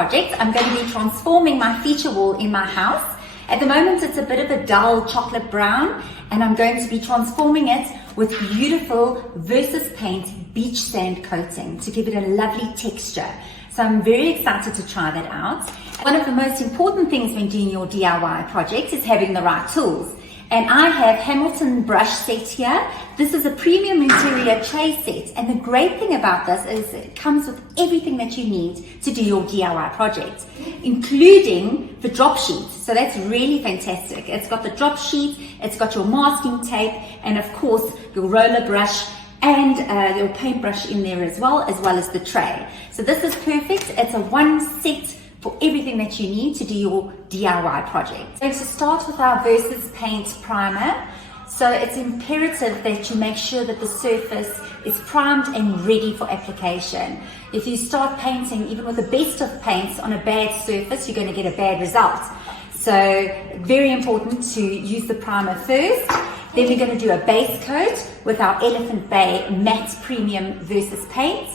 project. I'm going to be transforming my feature wall in my house. At the moment, it's a bit of a dull chocolate brown, and I'm going to be transforming it with beautiful Versus Paint beach sand coating to give it a lovely texture. So I'm very excited to try that out. One of the most important things when doing your DIY project is having the right tools. And I have Hamilton brush set here. This is a premium interior tray set, and the great thing about this is it comes with everything that you need to do your DIY project, including the drop sheet. So that's really fantastic. It's got the drop sheet, it's got your masking tape, and of course your roller brush and your paintbrush in there as well as the tray. So this is perfect. It's a one set for everything that you need to do your DIY project. We're going to start with our Versus Paint primer. So it's imperative that you make sure that the surface is primed and ready for application. If you start painting even with the best of paints on a bad surface, you're going to get a bad result. So very important to use the primer first. Then we're going to do a base coat with our Elephant Bay Matte Premium Versus Paint.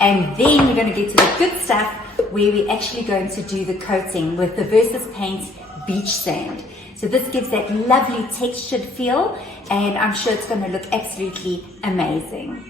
And then we're going to get to the good stuff where we're actually going to do the coating with the Versus Paint Beach Sand. So this gives that lovely textured feel, and I'm sure it's going to look absolutely amazing.